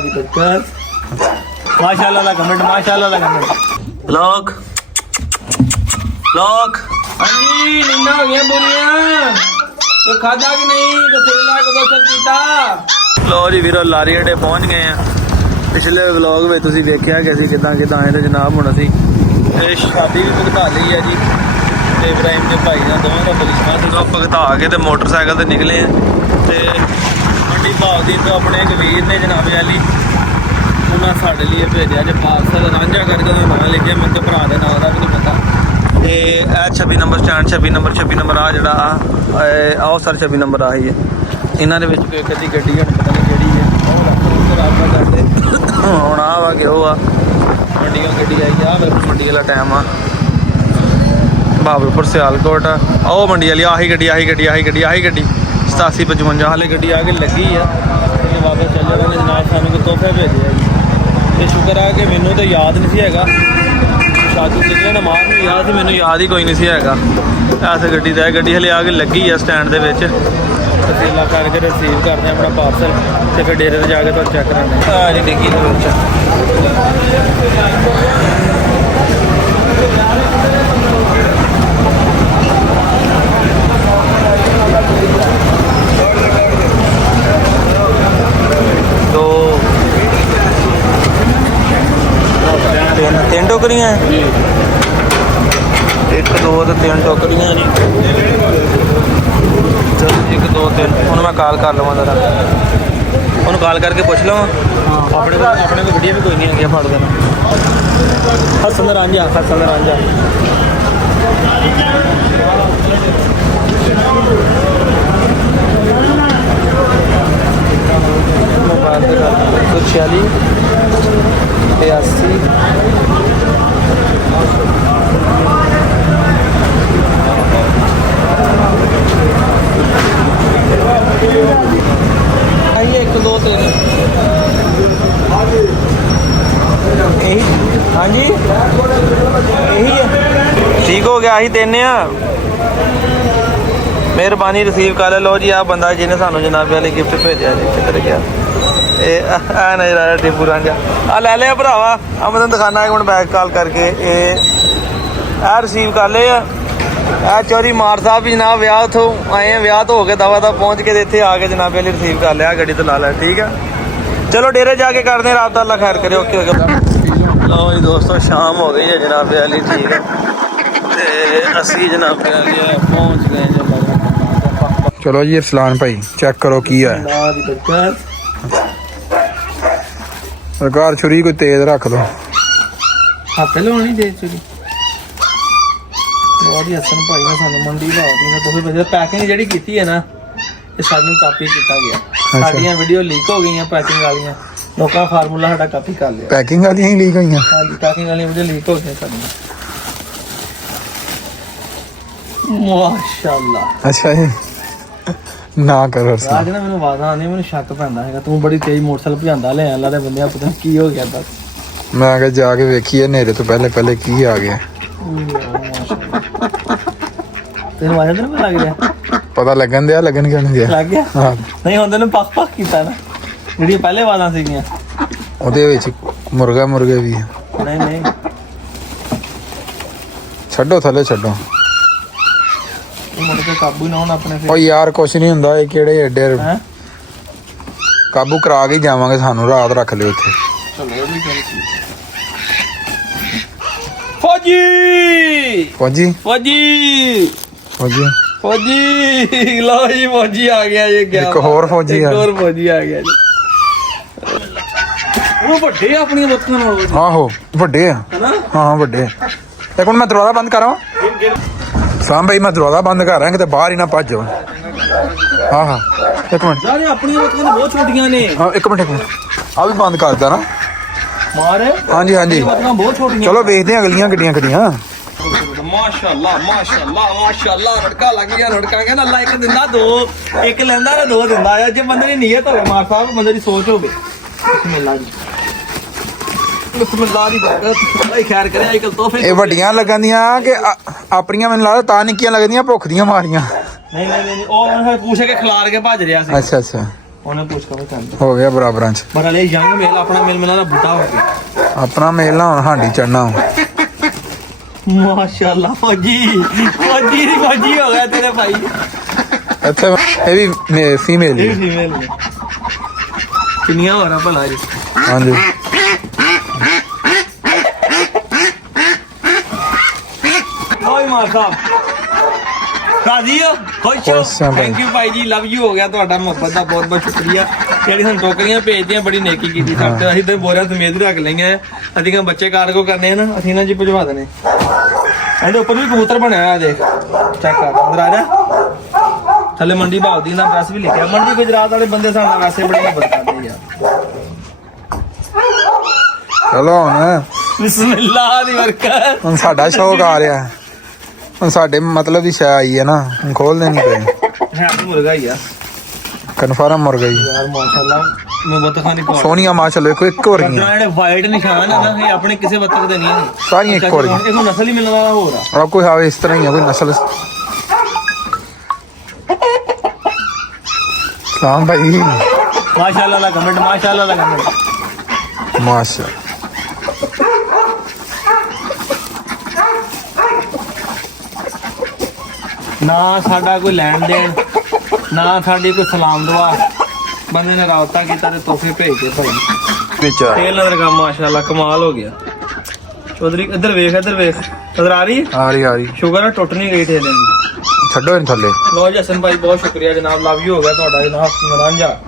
दी बरकत। माशाल्लाह ला कमेंट, माशाल्लाह ला कमेंट। ब्लॉग ब्लॉग हाँ जी नींदा हो गया बुरिया तो खादा कि नहीं तो सेला को बचत कीता। लो जी वीरो लारी अड्डे पहुंच गए हैं। पिछले व्लॉग में तुसीं देखिया कि असीं किदां किदां आए ते जनाब हुण असीं शादी भी भुगता ली है जी। ते इब्राहिम के भाई ने दोवें का बलिश्मा सीगा भुगता के ते मोटरसाइकिल ते निकले हैं। ते मंडी भावदीन तो अपने एक वीर ने जनाब अली उन्हें साढ़े लिए भेजा जो पार्सल रांझा करके नाम लिखे मैं भरा के नाम का भी नहीं पता। तो 26 नंबर स्टैंड 26 नंबर आ जोड़ा आओ सर 26 नंबर आ ही है। इन्होंने कोई एक अद्धी गड्डी पता नहीं जी है राबा करते हूँ आ वा कि वह मंडियों गड्डी आई आ मेरे मंडी वाला टाइम आ बाबलपुर सियालकोट आओ मंडी वाली आही गड्डी 8755 हाले गड्डी आके लगी है। बाबा चल जाता ने जनाब सानू कोई तोहफे भेजे है। तो शुक्र है कि मैनू तो याद नहीं है शादी निकले ना मार नहीं याद मैनू याद ही कोई नहीं है। ऐस गड्डी तो गड्डी हले आके लगी है स्टैंड के तसीला करके रिसीव करते अपना पार्सल तो फिर डेरे से जाके तो चेक कराने डिग्गी तीन टोकरियां एक दो तो तीन टोकरियां जी। चल एक दो तीन हूँ मैं कॉल कर लवां जरा उन्होंने कॉल करके पूछ लवां। अपने को वीडियो भी कोई नहीं है फड़ देना हसन रांझा मोबाइल 146 83 आइए 1 2 3 यही हाँ जी यही है ठीक हो गया ही देने मेहरबानी रिसीव कर लो जी। आ बंदा जिन्हें सानू जनाब वाले गिफ्ट भेजा जी किधर गया नजर आया टिपू रांझा आ लै लिया भरावा आ मैं तुम दिखाना एक मिनट बैक कॉल करके रिसीव कर ले चौधरी मार साहब भी जनाब विआह उतों आए हैं विआह तो हो गए दवा पहुँच के इतने आके जनाब वाले रिसीव कर लिया गड्डी तो ला लिया ठीक है। चलो डेरे जाके करते हैं रात अल्लाह खैर करे ओके हो गया। लो जी दोस्तों शाम हो गई है जनाब वाली ठीक है असी जनाब वाली पहुँच गए। चलो जी अरसलान भाई चेक करो की है सरकार छुरी कोई तेज रख लो हथ लानी दे छुरी हसन भाई ने सानू मंडी भावदी ने तुसीं वजह पैकिंग जिहड़ी कीती है ना ये सानू कापी किया गया। साडियां वीडियो लीक हो गई पैकिंग वालियां लोकां फार्मूला साडा कापी कर लिया। पैकिंग वालियां ही लीक हुई हां जी पैकिंग वाली वीडियो लीक हो गई साडियां माशाअल्लाह। अच्छा जी ना करो आज ना मैनू आवाज़ आनी मैनू शक पैंदा है तू बड़ी तेज मोटरसाइकिल भजांदा ले अल्लाह दे बंदे पता की हो गया बस मैं आगे जाके वेखी है नेरे तो पहले की आ गया तेन आवाज़ नहीं लग गया पता लगन दिया लगन क्यों नहीं दिया लग गया हाँ नहीं होंदे ने पक कीता ना ਜਿਹੜੀ पहले आवाज़ां सीगियां ਉਹਦੇ ਵਿੱਚ ਮੁਰਗੇ ਵੀ नहीं ਛੱਡੋ ਥੱਲੇ ਛੱਡੋ ਮੁੜ ਕੇ ਕਾਬੂ ਨਾ ਹੋਣ ਆਪਣੇ ਉਹ ਯਾਰ ਕੁਛ ਨਹੀਂ ਹੁੰਦਾ ਇਹ ਕਿਹੜੇ ਐਡੇ ਕਾਬੂ ਕਰਾ ਕੇ ਜਾਵਾਂਗੇ ਸਾਨੂੰ ਰਾਤ ਰੱਖ ਲਿਓ ਉੱਥੇ। ਚਲੋ ਇਹ ਵੀ ਗੱਲ ਠੀਕ ਫੌਜੀ ਲਓ ਜੀ ਫੌਜੀ ਆ ਗਿਆ ਜੀ ਇੱਕ ਹੋਰ ਫੌਜੀ ਆ ਗਿਆ ਜੀ ਉਹ ਵੱਡੇ ਆਪਣੀਆਂ ਬੱਤੀਆਂ ਨਾਲ ਆਹੋ ਵੱਡੇ ਆ ਹਾਂ ਵੱਡੇ ਇੱਕ ਹੁਣ ਮੈਂ ਦਰਵਾਜ਼ਾ ਬੰਦ ਕਰਾਂ ਸਾਮ ਭਾਈ ਮੈਂ ਦਰਵਾਜ਼ਾ ਬੰਦ ਕਰ ਰਿਹਾ ਕਿਤੇ ਬਾਹਰ ਹੀ ਨਾ ਭੱਜ ਜਾਓ। ਹਾਂ ਇੱਕ ਮਿੰਟ ਯਾਰ ਆਪਣੀਆਂ ਬੱਤੀਆਂ ਬਹੁਤ ਛੋਟੀਆਂ ਨੇ। ਹਾਂ ਇੱਕ ਮਿੰਟ ਆ ਵੀ ਬੰਦ ਕਰਦਾ ਨਾ ਮਾਰ ਹਾਂਜੀ ਬੱਤੀਆਂ ਬਹੁਤ ਛੋਟੀਆਂ। ਚਲੋ ਵੇਖਦੇ ਆ ਅਗਲੀਆਂ ਗੱਡੀਆਂ ਮਾਸ਼ਾਅੱਲਾ ਰੜਕਾ ਲੱਗ ਗਿਆ ਰੜਕਾ ਕਹਿੰਦਾ ਅੱਲਾ ਇੱਕ ਦਿੰਦਾ ਦੋ ਇੱਕ ਲੈਂਦਾ ਤੇ ਦੋ ਦਿੰਦਾ ਆ ਜੇ ਬੰਦੇ ਦੀ ਨੀਅਤ ਹੋਵੇ ਮਾਰ ਸਾਹਿਬ ਬੰਦੇ ਦੀ ਸੋਚ ਹੋਵੇ ਬਿਸਮਿਲ੍ਲਾ ਜੀ ਬਿਸਮਿਲ੍ਲਾ ਦੀ ਬਰਕਤ ਅੱਲਾ ਖੈਰ ਕਰੇ ਅੱਜ ਕੱਲ ਤੋਹਫੇ ਇਹ ਵੱਡੀਆਂ ਲੱਗਦੀਆਂ ਕਿ ਆਪਣੀਆਂ ਮੈਨੂੰ ਲੱਗਦਾ ਤਾਂ ਨਿੱਕੀਆਂ ਲੱਗਦੀਆਂ ਭੁੱਖ ਦੀਆਂ ਮਾਰੀਆਂ ਨਹੀਂ ਉਹ ਪੁੱਛ ਕੇ ਖਿਲਾਰ ਕੇ ਭੱਜ ਰਿਹਾ ਸੀ। ਅੱਛਾ ਉਹਨੇ ਪੁੱਛ ਕੇ ਕਹਿੰਦੇ ਹੋ ਗਿਆ ਬਰਾਬਰਾਂ ਚ ਪਰ ਹਲੇ ਯੰਗ ਮੇਲ ਆਪਣਾ ਮੇਲ ਮਿਲਣਾ ਬੁੱਢਾ ਹੋ ਗਿਆ ਆਪਣਾ ਮੇਲ ਨਾ ਹੁਣ ਹਾਂਡੀ ਚੜਨਾ ਮਾਸ਼ਾਅੱਲਾ ਫੌਜੀ ਹੋ ਗਿਆ ਤੇਰੇ ਭਾਈ ਇੱਥੇ ਇਹ ਵੀ ਫੀਮੇਲ ਇਹ ਫੀਮੇਲ ਨੇ ਕਿੰਨੀਆਂ ਹੋ ਰਹਾ ਭਲਾ ਜੀ ਹਾਂਜੀ ਓਏ ਮਾਰ ਸਾਹਿਬ ਰਾਜੀ ਹੋ ਖੁਸ਼ ਹੋ ਥੈਂਕ ਯੂ ਭਾਈ ਜੀ ਲਵ ਯੂ ਹੋ ਗਿਆ ਤੁਹਾਡਾ ਮੁਹੱਬਤ ਦਾ ਬਹੁਤ ਬਹੁਤ ਸ਼ੁਕਰੀਆ ਜਿਹੜੀ ਸਾਨੂੰ ਟੋਕਰੀਆਂ ਭੇਜਦੀਆਂ ਬੜੀ ਨੇਕੀ ਕੀਤੀ ਸਾਡੇ ਤੇ ਅਸੀਂ ਤੇ ਬੋਰਿਆਂ ਸਮੇਤ ਰੱਖ ਲਈਆਂ ਅਸੀਂ ਕਿ ਬੱਚੇ ਕਾਰਗੋ ਕਰਨੇ ਆ ਨਾ ਅਸੀਂ ਨਾ ਜੀ ਭਜਵਾ ਦੇਣੇ ਇਹਦੇ ਉੱਪਰ ਵੀ ਕਬੂਤਰ ਬਣਿਆ ਹੋਇਆ ਦੇਖ ਚੈੱਕ ਕਰ ਅੰਦਰ ਆ ਜਾ ਥੱਲੇ ਮੰਡੀ ਭਾਵਦੀ ਦਾ ਐਡਰੈਸ ਵੀ ਲਿਖਿਆ ਮੰਡੀ ਗੁਜਰਾਤ ਵਾਲੇ ਬੰਦੇ ਸਾਡੇ ਨਾਲ ਵੈਸੇ ਬੜੀ ਮੁਹੱਬਤ ਕਰਦੇ ਯਾਰ ਚਲੋ ਹੁਣ ਬਿਸਮਿਲ੍ਲਾ ਦੀ ਬਰਕਤ ਹੁਣ ਸਾਡਾ ਸ਼ੌਕ ਆ ਰਿਹਾ ਹੁਣ ਸਾਡੇ ਮਤਲਬ ਦੀ ਸ਼ੈ ਆਈ ਹੈ ਨਾ ਹੁਣ ਖੋਲ ਦੇਣੀ ਪਈ ਹੈ ਤਾਂ ਮੁਰਗਾ ਹੀ ਆ ਕਨਫਰਮ ਮੁਰ ਗਈ ਯਾਰ ਮਾਸ਼ਾਅੱਲਾ ਮੈਂ ਬੱਤਖਾਂ ਨਹੀਂ ਪਾਉਂਦਾ ਸੋਹਣੀਆਂ ਮਾਸ਼ਾਅੱਲਾ ਕੋਈ ਇੱਕ ਹੋਰ ਗਈਆਂ ਜਿਹੜੇ ਵਾਈਟ ਨਿਸ਼ਾਨ ਆ ਨਾ ਇਹ ਆਪਣੇ ਕਿਸੇ ਬੱਤਖ ਦੇ ਨਹੀਂ ਆ ਸਾਰੀਆਂ ਇੱਕ ਹੋਰ ਗਈਆਂ ਇਹਨੂੰ ਨਸਲ ਹੀ ਮਿਲਣ ਵਾਲਾ ਹੋਰ ਆ ਔਰ ਕੋਈ ਹਾਵੇ ਇਸ ਤਰ੍ਹਾਂ ਹੀ ਆ ਕੋਈ ਨਸਲ ਸਲਾਮ ਭਾਈ ਮਾਸ਼ਾਅੱਲਾ ਲਾ ਕਮੈਂਟ ਮਾਸ਼ਾਅੱਲਾ ਲਾ ਕਮੈਂਟ ਮਾਸ਼ਾ ਨਾ ਸਾਡਾ ਕੋਈ ਲੈਣ ਦੇਣ ਨਾ ਸਾਡੀ ਕੋਈ ਸਲਾਮ ਦੁਆ ਬੰਦੇ ਨੇ ਰਾਬਤਾ ਕੀਤਾ ਤੇ ਤੋਹਫੇ ਭੇਜਦੇ ਭਾਈ ਵਿੱਚ ਤੇਲ ਨਜ਼ਰ ਕੰਮ ਮਾਸ਼ਾਅੱਲਾ ਕਮਾਲ ਹੋ ਗਿਆ ਚੌਧਰੀ ਇੱਧਰ ਵੇਖ ਨਜ਼ਰ ਆ ਰਹੀ ਆ ਰਹੀ ਸ਼ੁਗਰ ਆ ਟੁੱਟ ਨਹੀਂ ਗਈ ਠੇਲੇ ਦੀ ਛੱਡੋ ਇਹਨੂੰ ਥੱਲੇ ਲੋ ਜੀ ਹਸਨ ਭਾਈ ਬਹੁਤ ਸ਼ੁਕਰੀਆ ਜਨਾਬ ਲਵ ਯੂ ਹੋ ਗਿਆ ਤੁਹਾਡਾ ਜਨਾਬ ਰਾਂਝਾ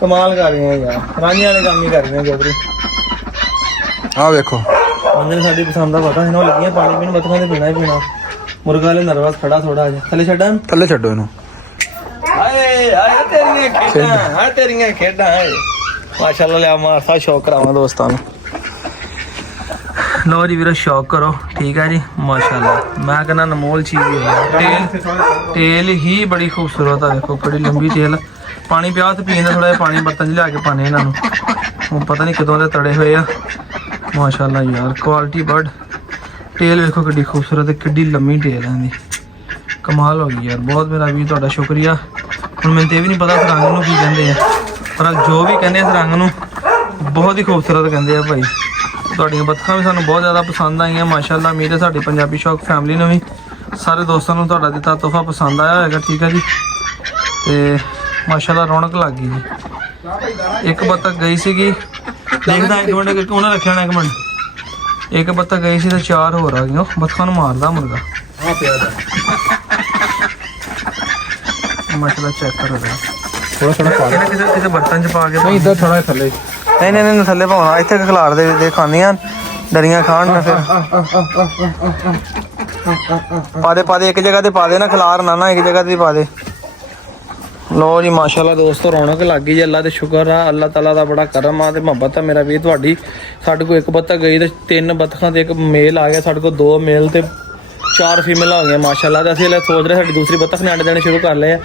ਕਮਾਲ ਕਰ ਰਹੇ ਆ ਯਾਰ ਰਾਂਝੇ ਵਾਲੇ ਕੰਮ ਹੀ ਕਰ ਰਹੇ ਆ ਚੌਧਰੀ ਆ ਵੇਖੋ ਬੰਦੇ ਨੇ ਸਾਡੀ ਪਸੰਦ ਦਾ ਪਤਾ ਇਹਨਾਂ ਲੱਗੀਆਂ ਪਾਣੀ ਪੀਣ ਬੱਤਖਾਂ ਦੇ ਪੀਣਾ ਹੀ ਪੀਣਾ ਮੁਰਗਾ ਵਾਲੇ ਨਰਵਸ ਖੜਾ ਥੋੜਾ ਜਿਹਾ ਥੱਲੇ ਛੱਡਾਂ ਥੱਲੇ ਛੱਡੋ ਇਹਨੂੰ ਹਾਏ ਤੇਰੀਆਂ ਖੇਡਾਂ ਮਾਸ਼ਾਅੱਲਾ ਲਿਆ ਮਾਰਸਾ ਸ਼ੌਕ ਕਰਾਵਾਂ ਦੋਸਤਾਂ ਨੂੰ ਲੋ ਜੀ ਵੀਰੋ ਸ਼ੌਕ ਕਰੋ ਠੀਕ ਹੈ ਜੀ ਮਾਸ਼ਾਅੱਲਾ ਮੈਂ ਕਹਿੰਦਾ ਅਨਮੋਲ ਚੀਜ਼ ਹੈ ਤੇਲ ਹੀ ਬੜੀ ਖੂਬਸੂਰਤ ਆ ਦੇਖੋ ਬੜੀ ਲੰਬੀ ਤੇਲ ਪਾਣੀ ਪਿਆ ਤੇ ਪੀਣ ਦਾ ਥੋੜਾ ਜਿਹਾ ਪਾਣੀ ਬਰਤਨ 'ਚ ਲਿਆ ਕੇ ਪਾਣੇ ਇਹਨਾਂ ਨੂੰ ਹੁਣ ਪਤਾ ਨਹੀਂ ਕਦੋਂ ਦੇ ਤੜੇ ਹੋਏ ਆ ਮਾਸ਼ਾਅੱਲਾ ਯਾਰ ਕੁਆਲਿਟੀ ਬਰਡ ਤੇਲ ਵੇਖੋ ਕਿੱਡੀ ਖੂਬਸੂਰਤ ਤੇ ਕਿੱਡੀ ਲੰਮੀ ਤੇਲ ਹੈ ਇਹਦੀ ਕਮਾਲ ਹੋ ਗਈ ਯਾਰ ਬਹੁਤ ਮੇਰਾ ਵੀ ਤੁਹਾਡਾ ਸ਼ੁਕਰੀਆ ਹੁਣ ਮੈਨੂੰ ਤੇ ਇਹ ਵੀ ਨਹੀਂ ਪਤਾ ਇਸ ਰੰਗ ਨੂੰ ਕੀ ਕਹਿੰਦੇ ਆ ਪਰ ਜੋ ਵੀ ਕਹਿੰਦੇ ਇਸ ਰੰਗ ਨੂੰ ਬਹੁਤ ਹੀ ਖੂਬਸੂਰਤ ਕਹਿੰਦੇ ਆ ਭਾਈ ਤੁਹਾਡੀਆਂ ਬੱਤਖਾਂ ਵੀ ਸਾਨੂੰ ਬਹੁਤ ਜ਼ਿਆਦਾ ਪਸੰਦ ਆਈਆਂ ਮਾਸ਼ਾਅੱਲਾ ਉਮੀਦ ਹੈ ਸਾਡੀ ਪੰਜਾਬੀ ਸ਼ੌਕ ਫੈਮਿਲੀ ਨੂੰ ਵੀ ਸਾਰੇ ਦੋਸਤਾਂ ਨੂੰ ਤੁਹਾਡਾ ਦਿੱਤਾ ਤੋਹਫਾ ਪਸੰਦ ਆਇਆ ਹੋਵੇਗਾ ਠੀਕ ਹੈ ਜੀ ਤੇ ਮਾਸ਼ਾਅੱਲਾ ਰੌਣਕ ਲੱਗ ਗਈ ਜੀ ਇੱਕ ਬੱਤਖ ਗਈ ਸੀਗੀ ਦੇਖਦਾ ਇੱਕ ਮਿੰਟ ਉਹਨਾਂ ਰੱਖਿਆ ਨਾ ਇੱਕ ਮਿੰਟ ਇੱਕ ਬੱਤਖ ਗਈ ਸੀ ਤੇ 4 ਹੋਰ ਆ ਗਈਆਂ ਬੱਤਖਾਂ ਨੂੰ ਮਾਰਦਾ ਮੁਰਗਾ ਮਾਸ਼ਾਅੱਲਾ ਚੈੱਕ ਕਰੋ ਥੋੜਾ ਪਾ ਕਿਸੇ ਬਰਤਨ 'ਚ ਪਾ ਕੇ ਨਹੀਂ ਇੱਧਰ ਥੋੜਾ ਥੱਲੇ ਨਹੀਂ ਥੱਲੇ ਪਾਉਣਾ ਇੱਥੇ ਖਿਲਾਰ ਦੇ ਖਾਂਦੀਆਂ ਡਰੀਆਂ ਖਾਣ ਨਾ ਫਿਰ ਪਾ ਦੇ ਇੱਕ ਜਗ੍ਹਾ ਤੇ ਪਾ ਦੇ ਨਾ ਖਿਲਾਰ ਨਾ ਇੱਕ ਜਗ੍ਹਾ ਤੇ ਪਾ ਦੇ ਲੋ ਜੀ ਮਾਸ਼ਾਅੱਲਾ ਦੋਸਤੋ ਰੌਣਕ ਲੱਗ ਗਈ ਜੀ ਅੱਲਾ ਦੇ ਸ਼ੁਕਰ ਆ ਅੱਲਾਹ ਤਾਲਾ ਦਾ ਬੜਾ ਕਰਮ ਆ ਤੇ ਮੁਹੱਬਤ ਆ ਮੇਰਾ ਵੀ ਤੁਹਾਡੀ ਸਾਡੇ ਕੋਲ ਇੱਕ ਬੱਤਖ ਗਈ ਤੇ 3 ਬੱਤਖਾਂ ਤੇ ਇੱਕ ਮੇਲ ਆ ਗਿਆ ਸਾਡੇ ਕੋਲ 2 ਮੇਲ ਤੇ 4 ਫੀਮੇਲ ਹੋ ਗਈਆਂ ਮਾਸ਼ਾਅੱਲਾ ਤੇ ਅਸੀਂ ਸੋਚ ਰਹੇ ਸਾਡੀ ਦੂਸਰੀ ਬੱਤਖ ਨੇ ਅੰਡੇ ਦੇਣੇ ਸ਼ੁਰੂ ਕਰ ਲਏ ਆ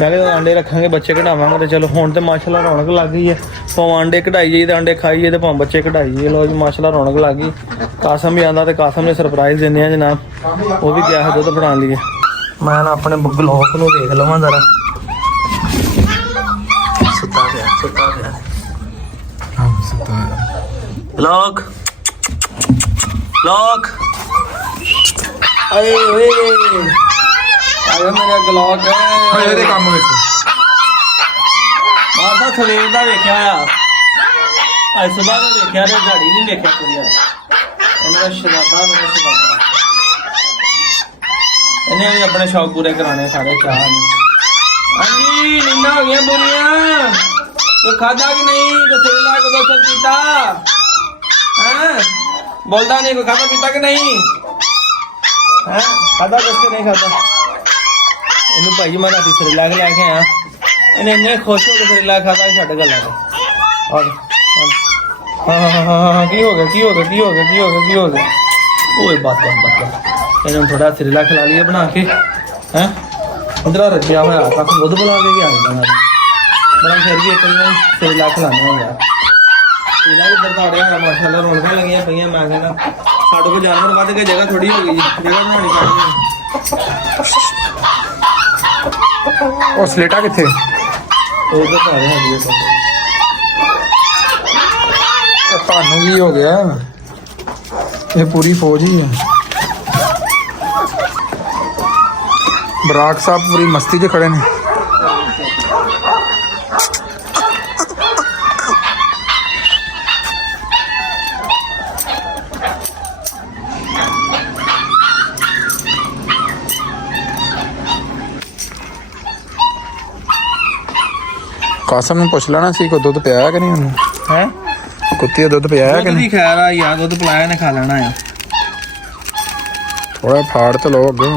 ਮੈਂ ਕਿਹਾ ਅੰਡੇ ਰੱਖਾਂਗੇ ਬੱਚੇ ਕਢਾਵਾਂਗੇ ਤੇ ਚਲੋ ਹੁਣ ਤੇ ਮਾਸ਼ਾਅੱਲਾ ਰੌਣਕ ਲੱਗ ਗਈ ਹੈ ਭਾਵੇਂ ਅੰਡੇ ਕਢਾਈ ਜਾਈਏ ਤੇ ਅੰਡੇ ਖਾਈਏ ਤੇ ਭਾਵੇਂ ਬੱਚੇ ਕਢਾਈ ਜਾਈਏ ਲੋ ਜੀ ਮਾਸ਼ਾਅੱਲਾ ਰੌਣਕ ਲੱਗ ਗਈ ਕਾਸਮ ਵੀ ਆਂਦਾ ਤੇ ਕਾਸਮ ਨੇ ਸਰਪ੍ਰਾਈਜ਼ ਦਿੰਦੇ ਆ ਜਨਾਬ ਉਹ ਵੀ ਗਿਆ ਹੈ ਦੁੱਧ ਬਣਾਉਣ ਲਈ ਮੈਂ ਨਾ ਆਪਣੇ ਬਲੌਕ ਨੂੰ ਵੇਖ ਲਵਾਂ ਜ਼ਰਾ ਸੁੱਤਾ ਪਿਆ ਲੋਕ ਆਏ ਓਏ ਆਇਆ ਮੇਰਾ ਗਲੌਕ ਓਏ ਇਹਦੇ ਕੰਮ ਵੇਖੋ ਮਾਰਦਾ ਸਵੇਰ ਦਾ ਵੇਖਿਆ ਆ ਅੱਜ ਸਵੇਰ ਦਾ ਵੇਖਿਆ ਤੇ ਗਾੜੀ ਨਹੀਂ ਵੇਖਿਆ ਕੁੜੀਆਂ ਇਹਨਾਂ ਦਾ ਸ਼ਰਾਦਾ ਇਹਨੇ ਵੀ ਆਪਣੇ ਸ਼ੌਕ ਪੂਰੇ ਕਰਾਣੇ ਸਾਰੇ ਚਾਹ ਨੇ ਹਾਂਜੀ ਨੀਂਦਾਂ ਹੋ ਗਈਆਂ ਬੁਰੀਆਂ ਤੂੰ ਖਾਦਾ ਕਿ ਨਹੀਂ ਦਸੇਲਾ ਕਦੋਂ ਚੱਲ ਪੀਤਾ ਹੈ ਬੋਲਦਾ ਨਹੀਂ ਕੋਈ ਖਾਦਾ ਪੀਤਾ ਕਿ ਨਹੀਂ ਹੈ ਖਾਦਾ ਕੁਛ ਕਿ ਨਹੀਂ ਖਾਦਾ ਇਹਨੂੰ ਭਾਈ ਮੈਂ ਰਾਤੀ ਸਰੇਲਾ ਲੈ ਕੇ ਆਇਆ ਇਹਨੇ ਇੰਨੇ ਖੁਸ਼ ਹੋ ਕੇ ਸਰੇਲਾ ਖਾਦਾ ਛੱਡ ਗੱਲ ਆ ਹਾਂ ਕੀ ਹੋ ਗਿਆ ਓਏ ਬਸ ਇਹਨੂੰ ਥੋੜਾ ਸਰੇਲਾ ਖਿਲਾ ਲਿਆ ਬਣਾ ਕੇ ਹੈ ਉਧਰ ਰੱਖਿਆ ਹੋਇਆ ਕਾਫੀ ਦੁੱਧ ਬਣਾ ਕੇ ਆ ਜਾਂਦਾ ਬੜਾ ਫਿਰ ਵੀ ਇੱਕ ਵਾਰ ਸਰੇਲਾ ਖਿਲਾਣਾ ਹੁੰਦਾ ਇਹਦਾ ਵੀ ਦਰਦਾੜਿਆ ਹੋਇਆ ਮਾਸ਼ਾਅੱਲਾ ਰੌਣਕਾਂ ਲੱਗੀਆਂ ਪਈਆਂ ਮੈਂ ਕਹਿੰਦਾ ਸਾਡੇ ਕੋਲ ਜਾਨਵਰ ਵੱਧ ਕੇ ਜਗ੍ਹਾ ਥੋੜੀ ਹੋ ਗਈ ਜੀ ਜਗ੍ਹਾ ਬਣਾਉਣੀ ਪੈਣੀ ਉਹ ਸਲੇਟਾ ਕਿੱਥੇ ਉਹ ਤਾਂ ਸਾਰੇ ਹੈਗੇ ਪਾਸੇ। ਤੁਹਾਨੂੰ ਕੀ ਹੋ ਗਿਆ? ਇਹ ਪੂਰੀ ਫੌਜ ਹੀ ਹੈ। ਬਰਾਕ ਸਾਹਿਬ ਪੂਰੀ ਮਸਤੀ 'ਚ ਖੜੇ ਨੇ। ਕਾਸਮ ਨੂੰ ਪੁੱਛ ਲੈਣਾ ਸੀ, ਕੋਈ ਦੁੱਧ ਪਿਆਇਆ ਕਿ ਨਹੀਂ ਉਹਨੂੰ? ਹੈ ਕੁੱਤੀ ਦਾ ਦੁੱਧ ਪਿਆਇਆ ਕਿ ਨਹੀਂ? ਖੈਰ ਆ ਯਾਰ, ਦੁੱਧ ਪਿਲਾਇਆ ਨੇ, ਖਾ ਲੈਣਾ ਆ। ਥੋੜਾ ਫਾੜ ਤੇ ਲਓ ਅੱਗੇ।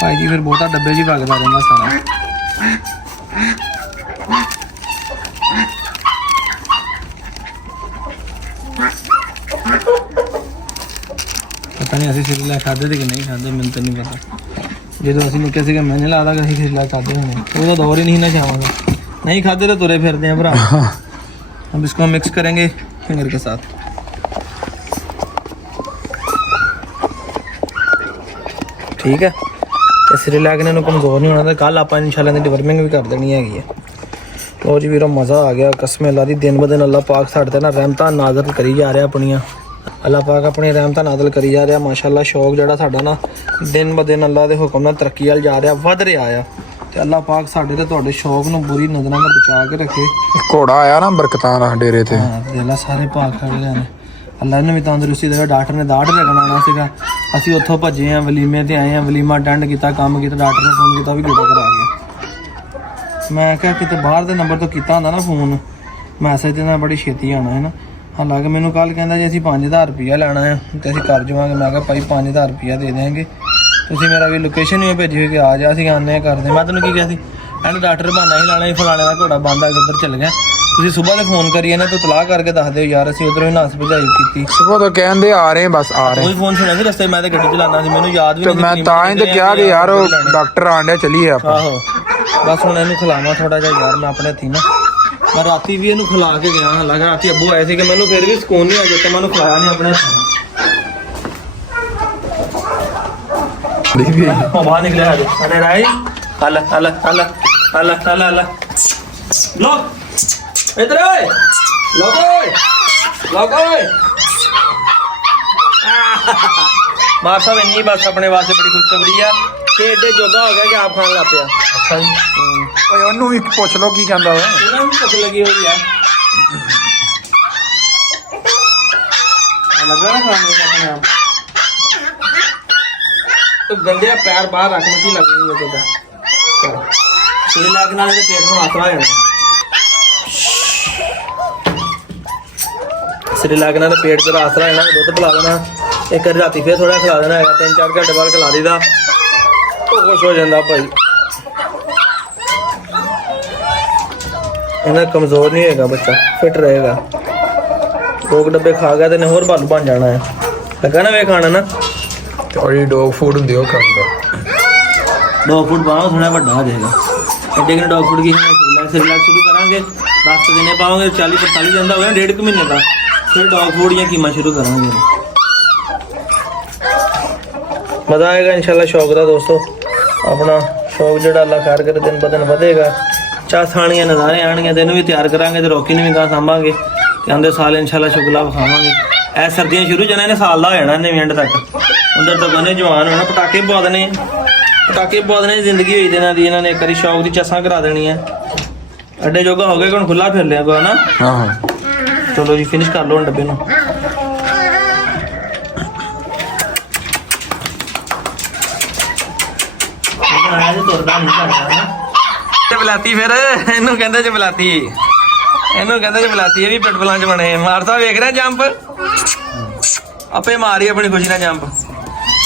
ਭਾਈ ਜੀ ਫਿਰ ਬਹੁਤਾ ਡੱਬੇ 'ਚ ਹੀ ਵਗਦਾ ਰਹਿੰਦਾ ਸਾਰਾ। ਪਤਾ ਨਹੀਂ ਅਸੀਂ ਸਿਰਲਾ ਖਾਦੇ ਤੇ ਕਿ ਨਹੀਂ ਖਾਦੇ, ਮੈਨੂੰ ਤਾਂ ਨਹੀਂ ਪਤਾ। ਜਦੋਂ ਅਸੀਂ ਨਿੱਕੇ ਸੀਗੇ ਮੈਨੂੰ ਲੱਗਦਾ ਕਿ ਅਸੀਂ ਸਿਰਲਾ ਖਾਦੇ ਹੋਣੇ, ਉਹਦਾ ਦੌਰ ही नहीं ना चाहूँगा। नहीं खाते तो तुरे फिरते हैं भरा। अब इसको मिक्स करेंगे फिंगर के साथ। ठीक है, ਤੇ ਸਿਰਲੈਕ ਨੇ ਨੂੰ ਕਮਜ਼ੋਰ ਨਹੀਂ ਹੋਣਾ ਤੇ ਕੱਲ ਆਪਾਂ ਇਨਸ਼ਾਅੱਲਾ ਦੀ ਡਿਵਰਮਿੰਗ ਵੀ ਕਰ ਦੇਣੀ ਹੈਗੀ ਹੈ। ਲੋ ਜੀ ਵੀਰੋ, ਮਜ਼ਾ ਆ ਗਿਆ ਕਸਮ ਅੱਲਾ ਦੀ। ਦਿਨ ਬ ਦਿਨ ਅੱਲਾ ਪਾਕ ਸਾਡੇ ਤੇ ਨਾ ਰਹਿਮਤਾਂ ਨਾਜ਼ਿਲ ਕਰੀ ਜਾ ਰਿਹਾ ਆਪਣੀਆਂ। ਅੱਲਾ ਪਾਕ ਆਪਣੀ ਰਹਿਮਤਾਂ ਨਾਜ਼ਿਲ ਕਰੀ ਜਾ ਰਿਹਾ। ਮਾਸ਼ਾਅੱਲਾ ਸ਼ੌਕ ਜਿਹੜਾ ਸਾਡਾ ਨਾ ਦਿਨ ਬ ਦਿਨ ਅੱਲਾ ਦੇ ਹੁਕਮ ਨਾਲ ਤਰੱਕੀ ਵੱਲ ਜਾ ਰਿਹਾ, ਵੱਧ ਰਿਹਾ ਆ। ਤੇ ਅੱਲਾ ਪਾਕ ਸਾਡੇ ਤੇ ਤੁਹਾਡੇ ਸ਼ੌਕ ਨੂੰ ਬੁਰੀ ਨਜ਼ਰਾਂ ਨਾਲ ਬਚਾ ਕੇ ਰੱਖੇ। ਘੋੜਾ ਆਇਆ ਨਾ ਬਰਕਤਾਂ ਦਾ ਡੇਰੇ ਤੇ। ਹਾਂ ਦੇਲਾ ਸਾਰੇ ਭਾਗ ਖੜੇ ਨੇ। ਅੱਲਾ ਨੇ ਵੀ ਤੰਦਰੁਸਤੀ ਦੇਵੇ। ਡਾਕਟਰ ਨੇ ਦਾੜ ਰਗਣਾਉਣਾ ਸੀਗਾ, ਅਸੀਂ ਉੱਥੋਂ ਭੱਜੇ ਆ, ਵਲੀਮੇ ਤੇ ਆਏ ਆ, ਵਲੀਮਾ ਅਟੈਂਡ ਕੀਤਾ, ਕੰਮ ਕੀਤਾ, ਡਾਕਟਰ ਨੇ ਫੋਨ ਕੀਤਾ ਵੀ ਗੋਡਾ ਕਰਾ ਗਿਆ। ਮੈਂ ਕਿਹਾ ਕਿਤੇ ਬਾਹਰ ਦੇ ਨੰਬਰ ਤੋਂ ਕੀਤਾ ਹੁੰਦਾ ਨਾ ਫੋਨ, ਮੈਸੇਜ ਤੇ ਨਾ ਬੜੀ ਛੇਤੀ ਆਉਣਾ ਹੈ ਨਾ। ਹਾਲਾਂਕਿ ਮੈਨੂੰ ਕੱਲ ਕਹਿੰਦਾ ਜੀ ਅਸੀਂ 5000 ਰੁਪਇਆ ਲੈਣਾ ਹੈ ਤੇ ਅਸੀਂ ਕਰ ਜਾਵਾਂਗੇ। ਮੈਂ ਕਿਹਾ ਭਾਈ 5000 ਰੁਪਇਆ ਦੇ ਦੇਵਾਂਗੇ, ਤੁਸੀਂ ਮੇਰਾ ਵੀ ਲੋਕੇਸ਼ਨ ਹੀ ਭੇਜੀ ਹੋਈ ਕਿ ਆ ਜਾ, ਅਸੀਂ ਆਉਂਦੇ ਕਰਦੇ। ਮੈਂ ਤੈਨੂੰ ਕੀ ਕਿਹਾ ਸੀ, ਇਹਨੂੰ ਡਾਕਟਰ ਬਹਾਨਾ ਹੀ ਲਾਣਾ ਸੀ, ਫਲਾਣੇ ਦਾ ਘੋੜਾ ਬੰਦ ਆ ਕੇ ਉੱਧਰ ਚੱਲ ਗਿਆ। ਤੁਸੀਂ ਸਵੇਰ ਦੇ ਫੋਨ ਕਰੀਏ ਨਾ ਤੂੰ ਤਲਾਹ ਕਰਕੇ ਦੱਸ ਦਿਓ ਯਾਰ, ਅਸੀਂ ਉਧਰੋਂ ਹੀ ਨਾਸ ਭਜਾਈ ਕੀਤੀ। ਸੁਬਹ ਤੋਂ ਕਹਿੰਦੇ ਆ ਰਹੇ ਬਸ ਆ ਰਹੇ। ਕੋਈ ਫੋਨ ਸੁਣਿਆ ਸੀ ਰਸਤੇ, ਮੈਂ ਤਾਂ ਗੱਡੀ ਚਲਾਉਂਦਾ ਸੀ, ਮੈਨੂੰ ਯਾਦ ਵੀ ਤੇ ਨਹੀਂ। ਮੈਂ ਤਾਂ ਹੀ ਤੇ ਕਿਹਾ ਕਿ ਯਾਰ ਉਹ ਡਾਕਟਰ ਆਂਡਿਆ ਚੱਲੀਏ ਆਪਾਂ। ਆਹੋ ਬਸ ਹੁਣ ਇਹਨੂੰ ਖਿਲਾਵਾਂ ਥੋੜਾ ਜਿਹਾ ਯਾਰ, ਮੈਂ ਆਪਣੇ ਹੱਥੀਂ ਨਾ। ਮੈਂ ਰਾਤੀ ਵੀ ਇਹਨੂੰ ਖਿਲਾ ਕੇ ਗਿਆ। ਹਾਲਾਂਕਿ ਰਾਤੀ ਅੱਬੂ ਆਏ ਸੀ ਕਿ ਮੈਨੂੰ ਫਿਰ ਵੀ ਸਕੂਨ ਨਹੀਂ ਆ ਗਿਆ, ਤੇ ਮੈਨੂੰ ਖਿਲਾਇਆ ਨਹੀਂ ਆਪਣੇ ਹੱਥੀਂ। ਉਹ ਬਾਹਰ ਨਿਕਲਿਆ ਅੱਜ। ਅਰੇ ਰਾਈ ਹਲ ਹਲ ਹਲ ਹਲ ਹਲ ਹਲ ਲੋ ਇਧਰ ਓਏ, ਲੋਕ ਓਏ, ਲੋਕ ਓਏ। ਮਾਰ ਸਾਹਿਬ ਇੰਨੀ ਬਸ ਆਪਣੇ ਵਾਸਤੇ ਬੜੀ ਖੁਸ਼ਖਬਰੀ ਆ ਕਿ ਏਡੇ ਜੋਗਾ ਹੋ ਗਿਆ ਕਿ ਆਪ ਖਾਣ ਲੱਗ ਪਿਆ। ਅੱਛਾ ਜੀ। ਓਏ ਉਹਨੂੰ ਵੀ ਪੁੱਛ ਲਓ ਕੀ ਕਹਿੰਦਾ ਵਾ। ਇਹਨਾਂ ਨੂੰ ਭੁੱਖ ਲੱਗੀ ਹੋਈ ਆ, ਲੱਗਾ ਨਾ ਖਾਣ ਨੂੰ ਆਪਣੇ ਆਪ। ਤੂੰ ਗੰਦੇ ਪੈਰ ਬਾਹਰ ਰੱਖ ਨਹੀਂ ਲੱਗਣੀ ਉਹ ਤਾਂ ਤੇਰੇ ਲੱਗ ਨਾਲ ਤੇ ਪੇਟ ਨੂੰ ਆਸਰਾ ਹੋ ਜਾਣਾ। ਸਿਰੇ ਲੱਗ ਨਾਲ ਪੇਟ ਤੇ ਆਸਰਾ ਹੋ ਜਾਣਾ। ਦੁੱਧ ਪਿਲਾ ਦੇਣਾ ਇੱਕ ਰਾਤੀ, ਫੇਰ ਥੋੜਾ ਖਿਲਾ ਦੇਣਾ ਹੈਗਾ, 3-4 ਘੰਟੇ ਬਾਅਦ ਖਿਲਾ ਦੇਦਾ, ਉਹ ਖੁਸ਼ ਹੋ ਜਾਂਦਾ ਭਾਈ। ਇਹਨਾਂ ਕਮਜ਼ੋਰ ਨਹੀਂ ਹੋਏਗਾ ਬੱਚਾ, ਫਿੱਟ ਰਹੇਗਾ। 2 ਡੱਬੇ ਖਾ ਗਿਆ ਤੇ ਇਹਨੇ ਹੋਰ ਭਾਲੂ ਬਣ ਜਾਣਾ ਹੈ। ਲੱਗਾ ਨਾ ਵੇ ਖਾਣਾ ਨਾ, ਤੇ ਉਹ ਡੌਗ ਫੂਡ ਹੁੰਦੀ ਉਹ ਖਾਂਦਾ। ਡੌਗ ਫੂਡ ਪਾਵਾਂ ਥੋੜਾ ਵੱਡਾ ਹੋ ਜਾਏਗਾ। ਐਡੇ ਕਿ ਡੌਗ ਫੂਡ ਕੀ ਸਿਰਲੈਕ ਸ਼ੁਰੂ ਕਰਾਂਗੇ, 10 ਦਿਨੇ ਪਾਵਾਂਗੇ, 40-45 ਦਿਨ ਦਾ ਹੋ ਗਿਆ, 1.5 ਮਹੀਨੇ ਦਾ। ਫਿਰ ਡੌਗ ਫੂਡ ਜਾਂ ਕੀਮਾ ਸ਼ੁਰੂ ਕਰਾਂਗੇ। ਮਜ਼ਾ ਆਏਗਾ ਇਨਸ਼ਾਅੱਲਾ ਸ਼ੌਕ ਦਾ ਦੋਸਤੋ। ਆਪਣਾ ਸ਼ੌਕ ਜਿਹੜਾ ਅੱਲਾ ਖੈਰ ਕਰੇ ਦਿਨ ਬ ਦਿਨ ਵਧੇਗਾ। ਚਾਹ ਖਾਣੀਆਂ ਨਜ਼ਾਰੇ ਆਣਗੇ, ਤੇ ਇਹਨੂੰ ਵੀ ਤਿਆਰ ਕਰਾਂਗੇ ਤੇ ਰੋਕੀ ਨੂੰ ਵੀ ਗਾਂ ਸਾਂਭਾਂਗੇ ਤੇ ਆਉਂਦੇ ਸਾਲ ਇਨਸ਼ਾਅੱਲਾ ਸ਼ੁਗਲਾ ਵਿਖਾਵਾਂਗੇ। ਇਹ ਸਰਦੀਆਂ ਸ਼ੁਰੂ ਜਨਾ ਇਹਨੇ ਸਾਲ ਦਾ ਹੋ ਜਾਣਾ, ਇਹਨੇ ਐਂਡ ਤੱਕ। ਉਧਰ ਤੱਕ ਉਹਨੇ ਜਵਾਨ ਹੋਣਾ, ਪਟਾਕੇ ਪਵਾ ਦੇਣੇ, ਪਟਾਕੇ ਪਵਾ ਦੇਣੇ। ਜ਼ਿੰਦਗੀ ਹੋਈ ਤੇ ਇਹਨਾਂ ਦੀ, ਇਹਨਾਂ ਨੇ ਇੱਕ ਵਾਰੀ ਸ਼ੌਕ ਦੀ ਚਸਾਂ ਕਰਾ ਦੇਣੀ ਹੈ। ਅੱਡੇ ਜੋਗਾ ਹੋ ਗਿਆ, ਹੁਣ ਖੁੱਲਾ ਫਿਰ ਲਿਆ ਕੋ ਨਾ। ਹਾਂ ਚਲੋ ਜੀ ਫਿਨਿਸ਼ ਕਰ ਲਓ ਹੁਣ ਡੱਬੇ ਨੂੰ। ਜਬਲਾਤੀ ਫਿਰ ਇਹਨੂੰ ਕਹਿੰਦੇ ਜਬਲਾਤੀ, ਇਹਨੂੰ ਕਹਿੰਦੇ ਜਬਲਾਤੀ। ਇਹ ਵੀ ਪਿਟਬਲਾਂ ਚ ਬਣੇ। ਮਾਰ ਸਾਹਿਬ ਵੇਖ ਰਿਹਾ ਜੰਪ, ਆਪੇ ਮਾਰੀ ਆਪਣੀ ਖੁਸ਼ੀ ਨਾਲ ਜੰਪ।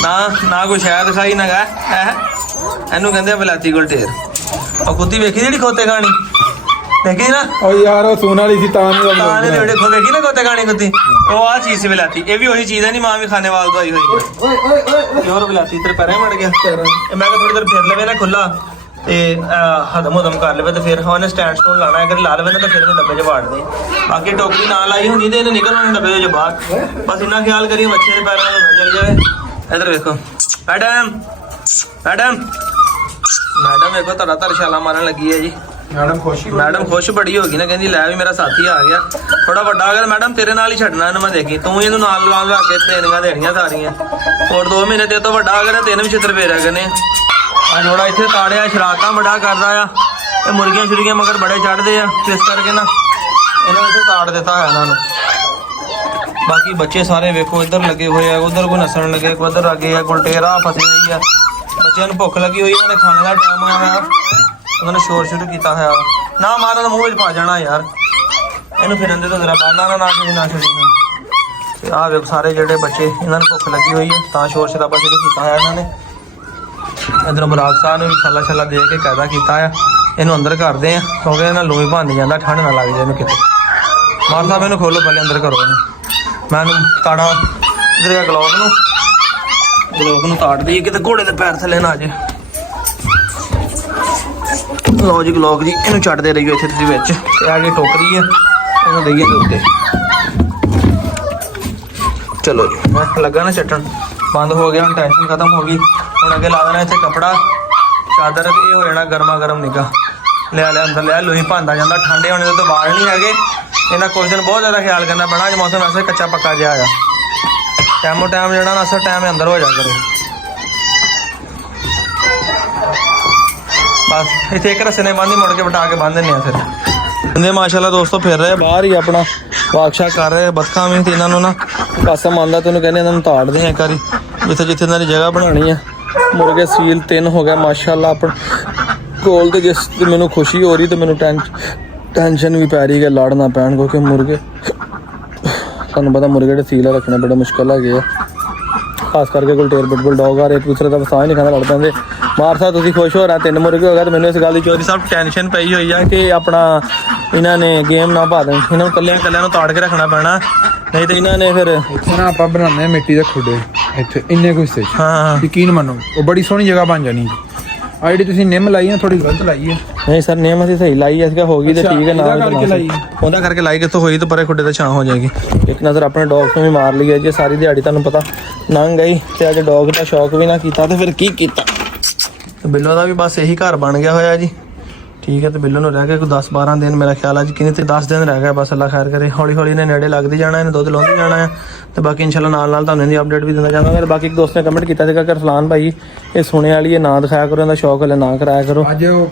ਨਾ ਕੋਈ ਸ਼ਾਇਦ ਦਿਖਾਈ ਨਾ ਗਾ। ਇਹਨੂੰ ਕਹਿੰਦੇ ਬਲਾਤੀ ਕੋਲ ਢੇਰ। ਉਹ ਕੁੱਤੀ ਵੇਖੀ ਜਿਹੜੀ ਖੋਤੇ ਖਾਣੀ, ਦੇਖੀ ਨਾ ਉਹ ਯਾਰ ਉਹ ਸੂਨ ਵਾਲੀ ਸੀ ਤਾਂ ਨੇ ਦੇਖੋ ਵੇਖੀ ਨਾ ਖੋਤੇ ਖਾਣੀ ਕੁੱਤੀ। ਉਹ ਆ ਚੀਜ਼ ਸੀ ਬਲਾਤੀ। ਇਹ ਵੀ ਉਹੀ ਚੀਜ਼ ਹੈ, ਨਹੀਂ ਮਾਂ ਵੀ ਖਾਣੇ ਵਾਲ ਦਵਾਈ ਹੋਈ ਜੋਰ ਬਲਾਤੀ। ਤੇਰੇ ਪੈਰਾਂ ਮੜ ਗਿਆ। ਮੈਂ ਕਿਹਾ ਥੋੜੀ ਦੇਰ ਫਿਰ ਲਵੇ ਨਾ ਖੁੱਲਾ ਤੇ ਹਦਮ ਹੁਦਮ ਕਰ ਲਵੇ, ਤੇ ਫਿਰ ਉਹਨੇ ਸਟੈਂਡ ਸਟੂਨ ਲਾਣਾ। ਅਗਰ ਲਾ ਲਵੇ ਨਾ ਤਾਂ ਫਿਰ ਇਹਨੂੰ ਡੱਬੇ 'ਚ ਵਾੜ ਦੇ। ਬਾਕੀ ਟੋਕਰੀ ਨਾ ਲਾਈ ਹੁੰਦੀ ਤੇ ਇਹਨੇ ਨਿਕਲਣਾ ਡੱਬੇ ਦੇ 'ਚ ਬਾਹਰ। ਬਸ ਇੰਨਾ ਖਿਆਲ ਕਰੀਏ ਬੱਚੇ ਦੇ ਪੈਰਾਂ ਨਾਲ ਨਾ ਚੱਲ ਜਾਵੇ। ਇੱਧਰ ਵੇਖੋ ਮੈਡਮ, ਮੈਡਮ, ਮੈਡਮ ਵੇਖੋ ਤੁਹਾਡਾ ਧਰਸ਼ਾਲਾ ਮਾਰਨ ਲੱਗੀ ਹੈ ਜੀ। ਮੈਡਮ ਖੁਸ਼ ਬੜੀ ਹੋ ਗਈ ਨਾ, ਕਹਿੰਦੀ ਲੈ ਵੀ ਮੇਰਾ ਸਾਥੀ ਆ ਗਿਆ। ਥੋੜਾ ਵੱਡਾ ਹੋ ਗਿਆ ਮੈਡਮ ਤੇਰੇ ਨਾਲ ਹੀ ਛੱਡਣਾ ਇਹਨੂੰ, ਮੈਂ ਦੇਖੀ ਤੂੰ ਇਹਨੂੰ ਨਾਲ ਲਾ ਕੇ ਟ੍ਰੇਨਿੰਗਾਂ ਦੇਣੀਆਂ ਸਾਰੀਆਂ। ਹੋਰ 2 ਮਹੀਨੇ ਤੇ ਤੋਂ ਵੱਡਾ ਹੋ ਗਿਆ, 3 ਵੀ ਛਿੱਤਰ ਫੇਰਿਆ ਕਰਨੇ ਆ। ਜੋੜਾ ਇੱਥੇ ਤਾੜਿਆ, ਸ਼ਰਾਰਤਾਂ ਬੜਾ ਕਰਦਾ ਆ, ਇਹ ਮੁਰਗੀਆਂ ਛੁਰਗੀਆਂ ਮਗਰ ਬੜੇ ਚੜਦੇ ਆ, ਇਸ ਕਰਕੇ ਨਾ ਇਹਨਾਂ ਇੱਥੇ ਤਾੜ ਦਿੱਤਾ ਹੈ ਇਹਨਾਂ ਨੂੰ। ਬਾਕੀ ਬੱਚੇ ਸਾਰੇ ਵੇਖੋ ਇੱਧਰ ਲੱਗੇ ਹੋਏ ਆ, ਉਧਰ ਕੋਈ ਨਸਣ ਲੱਗੇ, ਕੋਈ ਉਧਰ ਲੱਗੇ ਆ, ਗੁਲਟੇਰਾ ਫਸੇ ਹੋਈ ਆ। ਬੱਚਿਆਂ ਨੂੰ ਭੁੱਖ ਲੱਗੀ ਹੋਈ, ਉਹਨਾਂ ਨੇ ਖਾਣੇ ਦਾ ਟਾਈਮ ਆ ਹੋਇਆ, ਉਹਨਾਂ ਨੇ ਸ਼ੋਰ ਸ਼ੁਰੂ ਕੀਤਾ ਹੋਇਆ ਨਾ ਮਾਰਨ ਦਾ ਮੂੰਹ ਵਿੱਚ ਪਾ ਜਾਣਾ ਯਾਰ। ਇਹਨੂੰ ਫਿਰਨ ਦੇ ਤਾਂ ਜ਼ਰਾ ਬਾਨਾ ਨਾ ਛੱਡੀ ਨਾ ਛੱਡੀ ਨਾ। ਤੇ ਆਹ ਵੇਖੋ ਸਾਰੇ ਜਿਹੜੇ ਬੱਚੇ, ਇਹਨਾਂ ਨੂੰ ਭੁੱਖ ਲੱਗੀ ਹੋਈ ਹੈ ਤਾਂ ਸ਼ੋਰ ਸ਼ਰਾਬਾ ਸ਼ੁਰੂ ਕੀਤਾ ਹੋਇਆ ਇਹਨਾਂ ਨੇ। ਇੱਧਰੋਂ ਬਰਾੜ ਸਾਹਿਬ ਨੂੰ ਵੀ ਛਾਲਾ ਛਾਲਾ ਦੇ ਕੇ ਕਾਇਦਾ ਕੀਤਾ ਆ, ਇਹਨੂੰ ਅੰਦਰ ਕਰਦੇ ਆ ਕਿਉਂਕਿ ਇਹਨਾਂ ਲੋਈ ਭੰਨ ਜਾਂਦਾ, ਠੰਡ ਨਾ ਲੱਗ ਜਾਏ ਇਹਨੂੰ ਕਿਤੇ। ਮਾਰ ਸਾਹਿਬ ਇਹਨੂੰ ਖੋਲੋ ਪਹਿਲੇ, ਅੰਦਰ ਕਰੋ ਇਹਨੂੰ। ਮੈਂ ਇਹਨੂੰ ਤਾੜਾ ਇੱਧਰ ਆ ਗਲੋਕ ਨੂੰ ਤਾੜ ਦਈਏ ਕਿਤੇ ਘੋੜੇ ਦੇ ਪੈਰ ਥੱਲੇ ਨਾ ਜੇ। ਲਓ ਜੀ ਗਲੋਕ ਜੀ, ਇਹਨੂੰ ਛੱਡਦੇ ਰਹੀਓ ਇੱਥੇ ਤੁਸੀਂ ਵਿੱਚ। ਤੇ ਆ ਗਈ ਟੋਕਰੀ ਆ, ਇਹਨੂੰ ਦਈਏ ਦੇ ਉੱਤੇ। ਚਲੋ ਜੀ ਮੈਂ ਲੱਗਾ ਨਾ ਛੱਟਣ, ਬੰਦ ਹੋ ਗਿਆ ਹੁਣ, ਟੈਨਸ਼ਨ ਖਤਮ ਹੋ ਗਈ। ਹੁਣ ਅੱਗੇ ਲਾ ਦੇਣਾ ਇੱਥੇ ਕੱਪੜਾ ਚਾਦਰ, ਤੇ ਇਹ ਹੋ ਜਾਣਾ ਗਰਮਾ ਗਰਮ ਨਿੱਘਾ। ਲਿਆ ਅੰਦਰ ਲਿਆ, ਲੋਹੀ ਭਾਂਦਾ ਜਾਂਦਾ, ਠੰਡੇ ਹੋਣੇ ਤੋਂ ਬਾਹਰ ਨਹੀਂ ਹੈਗੇ। ਇਹਨਾਂ ਕੁਝ ਦਿਨ ਬਹੁਤ ਜ਼ਿਆਦਾ ਖਿਆਲ ਕਰਨਾ ਪੈਣਾ। ਅੱਜ ਮੌਸਮ ਵੈਸੇ ਕੱਚਾ ਪੱਕਾ ਜਿਹਾ ਆ, ਟਾਈਮੋ ਟਾਈਮ ਜਿਹੜਾ ਨਾ ਅਸਰ ਟਾਈਮ ਅੰਦਰ ਹੋ ਜਾ ਕਰੇ। ਬਸ ਇੱਥੇ ਇੱਕ ਰਸੇ ਨੇ ਬੰਦੀ ਮੁੜ ਕੇ ਵਟਾ ਕੇ ਬੰਨ ਦਿੰਦੇ ਆ ਫਿਰ। ਕਹਿੰਦੇ ਮਾਸ਼ਾਅੱਲਾ ਦੋਸਤੋ ਫਿਰ ਰਹੇ ਬਾਹਰ ਹੀ ਆਪਣਾ ਵਾਕਸ਼ਾ ਕਰ ਰਹੇ ਬੱਤਖਾਂ ਵੀ। ਤੇ ਇਹਨਾਂ ਨੂੰ ਨਾ ਪਾਸਾ ਮੰਨਦਾ, ਤੈਨੂੰ ਕਹਿੰਦੇ ਇਹਨਾਂ ਨੂੰ ਤਾੜਦੇ ਆ ਇੱਕ ਵਾਰੀ ਜਿੱਥੇ ਜਿੱਥੇ ਇਹਨਾਂ ਦੀ ਜਗ੍ਹਾ ਬਣਾਉਣੀ ਆ। ਮੁਰਗੇ ਸੀਲ 3 ਹੋ ਗਿਆ ਮਾਸ਼ਾਅੱਲਾ ਆਪਣਾ ਕੋਲ। ਤੇ ਜਿਸ ਤੇ ਮੈਨੂੰ ਖੁਸ਼ੀ ਹੋ ਰਹੀ ਤੇ ਮੈਨੂੰ ਟੈਨਸ਼ਨ ਵੀ ਪੈ ਰਹੀ ਹੈ ਲੜ ਨਾ ਪੈਣ, ਕਿਉਂਕਿ ਮੁਰਗੇ ਤੁਹਾਨੂੰ ਪਤਾ ਮੁਰਗੇ ਦੇ ਸੀਲ ਰੱਖਣੇ ਬੜੇ ਮੁਸ਼ਕਿਲ ਹੈਗੇ ਆ, ਖਾਸ ਕਰਕੇ ਗੁਲਟੇਰ ਪਿਟਬੁਲ ਡੌਗ ਆ, ਇੱਕ ਦੂਸਰੇ ਦਾ ਵਸਾ ਹੀ ਨਹੀਂ ਖਾਂਦਾ, ਲੜ ਪੈਂਦੇ। ਮਾਰ ਸਾਹਿਬ ਤੁਸੀਂ ਖੁਸ਼ ਹੋ ਰਹੇ 3 ਮੁਰਗੇ ਹੋ ਗਏ, ਤੇ ਮੈਨੂੰ ਇਸ ਗੱਲ ਦੀ ਚੋਰੀ ਸਾਹਿਬ ਟੈਨਸ਼ਨ ਪਈ ਹੋਈ ਆ ਕਿ ਆਪਣਾ ਇਹਨਾਂ ਨੇ ਗੇਮ ਨਾ ਪਾ ਦੇਣ, ਇਹਨਾਂ ਨੂੰ ਕੱਲਿਆਂ ਨੂੰ ਤਾੜ ਕੇ ਰੱਖਣਾ ਪੈਣਾ, ਨਹੀਂ ਤੇ ਇਹਨਾਂ ਨੇ ਫਿਰ ਇੱਥੇ ਨਾ ਆਪਾਂ ਬਣਾਉਂਦੇ ਮਿੱਟੀ ਦੇ ਖੁੱਡੇ ਇੱਥੇ ਇੰਨੇ ਕੁ ਹਿੱਸੇ ਹਾਂ ਯਕੀਨ ਮੰਨੋ ਉਹ ਬੜੀ ਸੋਹਣੀ ਜਗ੍ਹਾ ਬਣ ਜਾਣੀ। ਆ ਜਿਹੜੀ ਤੁਸੀਂ ਨਿੰਮ ਲਾਈ ਹੈ ਥੋੜੀ ਗਲਤ ਲਾਈ ਹੈ। ਨਹੀਂ ਸਰ ਨਿੰਮ ਅਸੀਂ ਸਹੀ ਲਾਈ ਐ, ਹੋ ਗਈ ਤੇ ਠੀਕ ਹੈ। ਨਾਲ ਉਹਦਾ ਕਰਕੇ ਲਾਈ ਕਿੱਥੋਂ ਹੋਈ ਤੇ ਪਰੇ ਖੁੱਡੇ ਤੇ ਛਾਂ ਹੋ ਜਾਏਗੀ। ਇੱਕ ਨਜ਼ਰ ਆਪਣੇ ਡੌਗ ਨੂੰ ਵੀ ਮਾਰ ਲਈ ਹੈ ਜੀ, ਸਾਰੀ ਦਿਹਾੜੀ ਤੁਹਾਨੂੰ ਪਤਾ ਲੰਘ ਗਈ ਤੇ ਅੱਜ ਡੌਗ ਦਾ ਸ਼ੌਕ ਵੀ ਨਾ ਕੀਤਾ ਤੇ ਫਿਰ ਕੀ ਕੀਤਾ। ਤੇ ਬਿੱਲੋ ਦਾ ਵੀ ਬਸ ਇਹੀ ਘਰ ਬਣ ਗਿਆ ਹੋਇਆ ਜੀ, ਠੀਕ ਹੈ। ਤੇ ਬਿੱਲੋ ਨੂੰ ਰਹਿ ਗਏ ਕੋਈ 10-12 ਦਿਨ ਮੇਰਾ ਖਿਆਲ ਆ ਜੀ, ਕਿੰਨੇ ਤੇ 10 ਦਿਨ ਰਹਿ ਗਿਆ ਬਸ, ਅੱਲਾ ਖੈਰ ਕਰੇ। ਹੌਲੀ ਹੌਲੀ ਨੇ ਨੇੜੇ ਲੱਗਦੀ ਜਾਣਾ, ਇਹਨੇ ਦੁੱਧ ਲਾਉਂਦੀ ਜਾਣਾ ਹੈ। ਤੇ ਬਾਕੀ ਇਨਸ਼ਾਅੱਲਾ ਨਾਲ ਤੁਹਾਨੂੰ ਇਹਦੀ ਅਪਡੇਟ ਵੀ ਦਿੰਦਾ ਜਾਵਾਂਗਾ। ਤੇ ਬਾਕੀ ਇੱਕ ਦੋਸਤ ਨੇ ਕਮੈਂਟ ਕੀਤਾ ਸੀਗਾ ਕਿ ਫਲਾਨ ਭਾਈ ਇਹ ਸੁਣੇ ਵਾਲੀ ਇਹ ਨਾ ਦਿਖਾਇਆ ਕਰੋ, ਇਹਦਾ ਸ਼ੌਕ ਹਲੇ ਨਾ ਕਰਾਇਆ ਕਰੋ।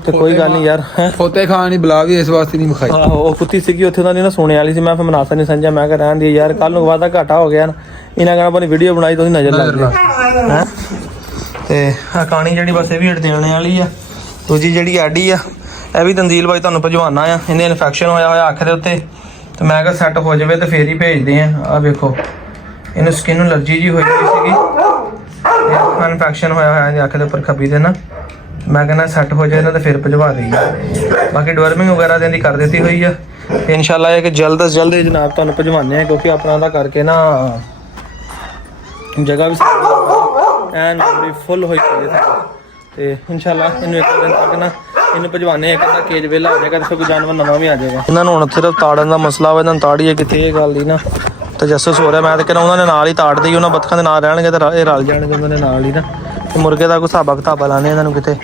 ਤੇ ਕੋਈ ਗੱਲ ਨਹੀਂ ਯਾਰ, ਫੋਤੇ ਖਾਣ ਦੀ ਬੁਲਾ ਵੀ ਇਸ ਵਾਸਤੇ ਨਹੀਂ ਵਿਖਾਈ। ਆਹੋ ਉਹ ਕੁੱਤੀ ਸੀਗੀ ਉੱਥੇ ਦਾ ਨਹੀਂ ਨਾ ਸੁਣੇ ਵਾਲੀ ਸੀ, ਮੈਂ ਫਿਰ ਮਨਾਸਾ ਨਹੀਂ ਸਮਝਿਆ, ਮੈਂ ਕਿਹਾ ਰਹਿਣ ਦੀ ਯਾਰ, ਕੱਲ ਨੂੰ ਵਾਦਾ ਘਾਟਾ ਹੋ ਗਿਆ ਨਾ, ਇਹਨਾਂ ਕਹਿਣਾ ਆਪਣੀ ਵੀਡੀਓ ਬਣਾਈ ਤੁਸੀਂ ਨਜ਼ਰ ਲੱਗ ਗਈ ਹੈ। ਤੇ ਆ ਕਹਾਣੀ ਜਿਹੜੀ ਬਸ ਇਹ ਵੀ ਹਟ ਦੇਣੇ ਵਾਲੀ ਆ। ਦੂਜੀ ਜਿਹੜੀ ਐਡੀ ਆ ਇਹ ਵੀ ਤੰਦੀਲ ਬਾਈ ਤੁਹਾਨੂੰ ਭਜਵਾਨਾ ਆ, ਇਹਨੇ ਇਨਫੈਕਸ਼ਨ ਹੋਇਆ ਅੱਖ ਦੇ ਉੱਤੇ, ਤੇ ਮੈਂ ਕਿਹਾ ਸੈੱਟ ਹੋ ਜਾਵੇ ਤੇ ਫੇਰ ਹੀ ਭੇਜਦੇ ਆ। ਆ ਵੇਖੋ ਇਹਨੂੰ ਸਕਿਨ ਨੂੰ ਅਲਰਜੀ ਜੀ ਹੋਈ ਸੀਗੀ, ਇਨਫੈਕਸ਼ਨ ਹੋਇਆ ਇਹਦੀ ਅੱਖ ਦੇ ਉੱਪਰ ਖੱਬੀ ਦੇ ਨਾ, ਮੈਂ ਕਹਿੰਦਾ ਸੈੱਟ ਹੋ ਜਾਏ ਨਾ ਤੇ ਫਿਰ ਭਜਵਾ ਦੇਈਏ। ਬਾਕੀ ਡਵਰਮਿੰਗ ਵਗੈਰਾ ਦੀ ਕਰ ਦਿੱਤੀ ਹੋਈ ਆ, ਤੇ ਇਨਸ਼ਾਅੱਲਾ ਇਹ ਕਿ ਜਲਦ ਤੋਂ ਜਲਦ ਜਨਾਬ ਤੁਹਾਨੂੰ ਭਜਵਾਨੇ ਆ, ਕਿਉਂਕਿ ਆਪਣਾ ਦਾ ਕਰਕੇ ਨਾ ਜਗ੍ਹਾ ਵੀ ਐਨ ਪੂਰੀ ਫੁੱਲ ਹੋਈ ਪਈ ਹੈ। ਤੇ ਇਨਸ਼ਾਅੱਲਾ ਇਹਨੂੰ ਇੱਕ ਦਿਨ ਤੱਕ ਨਾ ਇਹਨੂੰ ਭਜਵਾਨੇ, ਇੱਕ ਅੱਧਾ ਕੇਜ ਵੇਲਾ ਹੋ ਜਾਏਗਾ ਤੇ ਫਿਰ ਕੋਈ ਜਾਨਵਰ ਨਵਾਂ ਵੀ ਆ ਜਾਏਗਾ। ਇਹਨਾਂ ਨੂੰ ਹੁਣ ਸਿਰਫ ਤਾੜਨ ਦਾ ਮਸਲਾ ਵਾ, ਇਹਨਾਂ ਨੂੰ ਤਾੜੀਏ ਕਿੱਥੇ ਇਹ ਗੱਲ ਦੀ ਨਾ ਤਜੱਸਸ ਹੋ ਰਿਹਾ। ਮੈਂ ਤਾਂ ਕਹਿੰਦਾ ਉਹਨਾਂ ਨੇ ਨਾਲ ਹੀ ਤਾੜ ਦੇਈ, ਉਹਨਾਂ ਬੱਤਖਾਂ ਦੇ ਨਾਲ ਰਹਿਣਗੇ ਤੇ ਇਹ ਰਲ ਜਾਣਗੇ ਉਹਨਾਂ ਦੇ ਨਾਲ ਹੀ ਨਾ। ਤੇ ਮੁਰਗੇ ਦਾ ਕੋਈ ਹਿਸਾਬਾ ਕਿਤਾਬਾ ਲਾਣੇ ਇਹਨਾਂ ਨੂੰ ਕਿਤੇ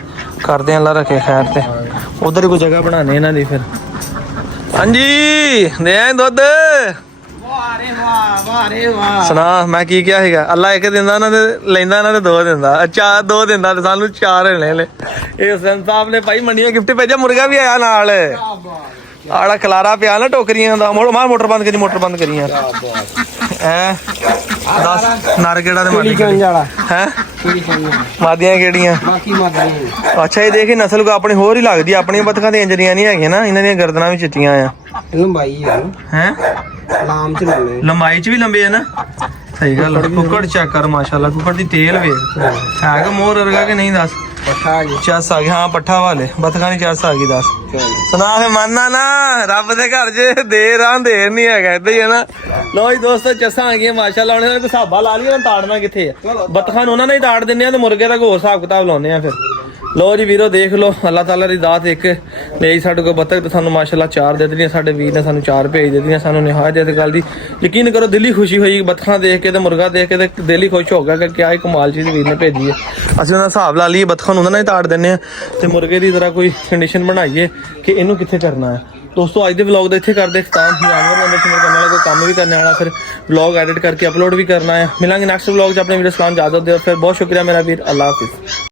ਕਰਦੇ ਅੱਲਾ ਰੱਖੇ ਖੈਰ, ਤੇ ਉਧਰ ਹੀ ਕੋਈ ਜਗ੍ਹਾ ਬਣਾਣੇ ਇਹਨਾਂ ਦੀ ਫਿਰ। ਹਾਂਜੀ ਦੇ ਆਏ ਦੁੱਧ ਸੁਣਾ, ਮੈਂ ਕੀ ਕਿਹਾ ਸੀਗਾ, ਅੱਲਾ ਇੱਕ ਦਿੰਦਾ ਇਹਨਾਂ ਦੇ ਲੈਂਦਾ ਇਹਨਾਂ ਦੇ 2 ਦਿੰਦਾ, ਅੱਛਾ 2 ਦਿੰਦਾ ਤੇ ਸਾਨੂੰ 4 ਲੈ। ਇਹ ਹੁਸੈਨ ਸਾਹਿਬ ਨੇ ਭਾਈ ਮੰਡੀਆਂ ਗਿਫਟ ਭੇਜਿਆ, ਮੁਰਗਾ ਵੀ ਆਇਆ ਨਾਲ, ਆੜਾ ਖਲਾਰਾ ਪਿਆ ਨਾ ਟੋਕਰੀਆਂ ਦਾ। ਮੋਟਰ ਬੰਦ ਕਰੀ ਯਾਰ ਐ ਦੱਸ ਨਰ ਕਿਹੜਾ ਤੇ ਹੈ ਮਾਦੀਆਂ ਕਿਹੜੀਆਂ? ਅੱਛਾ ਇਹ ਦੇਖੀ ਨਸਲ ਕੋ ਆਪਣੀ ਹੋਰ ਹੀ ਲੱਗਦੀ, ਆਪਣੀਆਂ ਬੱਤਖਾਂ ਦੀਆਂ ਇੰਜਰੀਆਂ ਨਹੀਂ ਹੈਗੀਆਂ ਨਾ, ਇਹਨਾਂ ਦੀਆਂ ਗਰਦਨਾਂ ਵੀ ਚਿੱਟੀਆਂ ਆ। ਲੰਬਾਈ ਚ ਵੀ ਲੰਬੇ ਆ ਨਾ, ਸਹੀ ਗੱਲ। ਕੁੱਕੜ ਚੈੱਕ ਕਰ ਮਾਸ਼ਾਅੱਲਾ, ਕੁੱਕੜ ਦੀ ਤੇਲ ਵੇਖ ਹੈਗਾ ਮੋਰ ਵਰਗਾ ਕਿ ਨਹੀਂ ਦੱਸ। ਚੱਸ ਆ ਗਈ ਹਾਂ ਪੱਠਾ ਵਾਲੇ ਬੱਤਖਾਂ ਦੀ ਚੱਸ ਆ ਗਈ ਦੱਸ। ਸੁਣਾ ਫੇ ਮੰਨਣਾ ਨਾ, ਰੱਬ ਦੇ ਘਰ ਚ ਦੇਰ ਨਹੀਂ ਹੈਗਾ, ਏਦਾਂ ਹੀ ਹੈ ਨਾ। ਲੋ ਜੀ ਦੋਸਤੋ ਚੱਸਾਂ ਆ ਗਈਆਂ ਮਾਸ਼ਾਅੱਲਾ, ਉਹਨਾਂ ਨੇ ਹਿਸਾਬਾ ਲਾ ਲਿਆ ਤਾੜਨਾ ਕਿੱਥੇ ਆ। ਬੱਤਖਾਂ ਨੂੰ ਉਹਨਾਂ ਨੇ ਹੀ ਤਾੜ ਦਿੰਦੇ ਆ ਤੇ ਮੁਰਗੇ ਦਾ ਹੋਰ ਹਿਸਾਬ ਕਿਤਾਬ ਲਾਉਂਦੇ ਆ ਫਿਰ। ਲੋ ਜੀ ਵੀਰੋ ਦੇਖ ਲਓ ਅੱਲਾਹ ਤਾਲਾ ਦੀ ਦਾਤ ਇੱਕ ਲਈ ਸਾਡੇ ਕੋਲ ਬੱਤਖ ਤੇ ਸਾਨੂੰ ਮਾਸ਼ਾਅੱਲਾ 4 ਦੇ ਦਿੱਤੀਆਂ ਸਾਡੇ ਵੀਰ ਨੇ ਸਾਨੂੰ 4 ਭੇਜ ਦਿੱਤੀਆਂ ਸਾਨੂੰ ਨਿਹਾਇਤ ਇਸ ਗੱਲ ਦੀ ਯਕੀਨ ਕਰੋ ਦਿਲ ਹੀ ਖੁਸ਼ੀ ਹੋਈ ਬੱਤਖਾਂ ਦੇਖ ਕੇ ਤੇ ਮੁਰਗਾ ਦੇਖ ਕੇ ਤੇ ਦਿਲ ਹੀ ਖੁਸ਼ ਹੋ ਗਿਆ ਕਿ ਕਿਆ ਹੀ ਕਮਾਲ ਚੀਜ਼ ਵੀਰ ਨੇ ਭੇਜੀ ਹੈ ਅਸੀਂ ਉਹਦਾ ਹਿਸਾਬ ਲਾ ਲਈਏ ਬੱਤਖਾਂ ਨੂੰ ਉਹਨਾਂ ਨਾਲ ਹੀ ਤਾੜ ਦਿੰਦੇ ਆ ਤੇ ਮੁਰਗੇ ਦੀ ਤਰ੍ਹਾਂ ਕੋਈ ਕੰਡੀਸ਼ਨ ਬਣਾਈਏ ਕਿ ਇਹਨੂੰ ਕਿੱਥੇ ਕਰਨਾ ਹੈ ਦੋਸਤੋ ਅੱਜ ਦੇ ਵਲੌਗ ਦਾ ਇੱਥੇ ਕਰਦੇ ਇਖਤਾਮ ਜਾਨਵਰ ਨੰਬਰ ਸ਼ੁਰੂ ਕਰਨ ਵਾਲਾ ਕੋਈ ਕੰਮ ਵੀ ਕਰਨੇ ਵਾਲਾ ਫਿਰ ਵਲੌਗ ਐਡਿਟ ਕਰਕੇ ਅਪਲੋਡ ਵੀ ਕਰਨਾ ਹੈ ਮਿਲਾਂਗੇ ਨੈਕਸਟ ਵਲੌਗ 'ਚ ਆਪਣੇ ਵੀਡੀਓ ਸਲਾਮ ਇਜਾਜ਼ਤ ਦਿਓ ਫਿਰ ਬਹੁਤ ਸ਼ੁਕਰੀਆ ਮੇਰਾ ਵੀਰ ਅੱਲਾਹ ਹਾਫਿਜ਼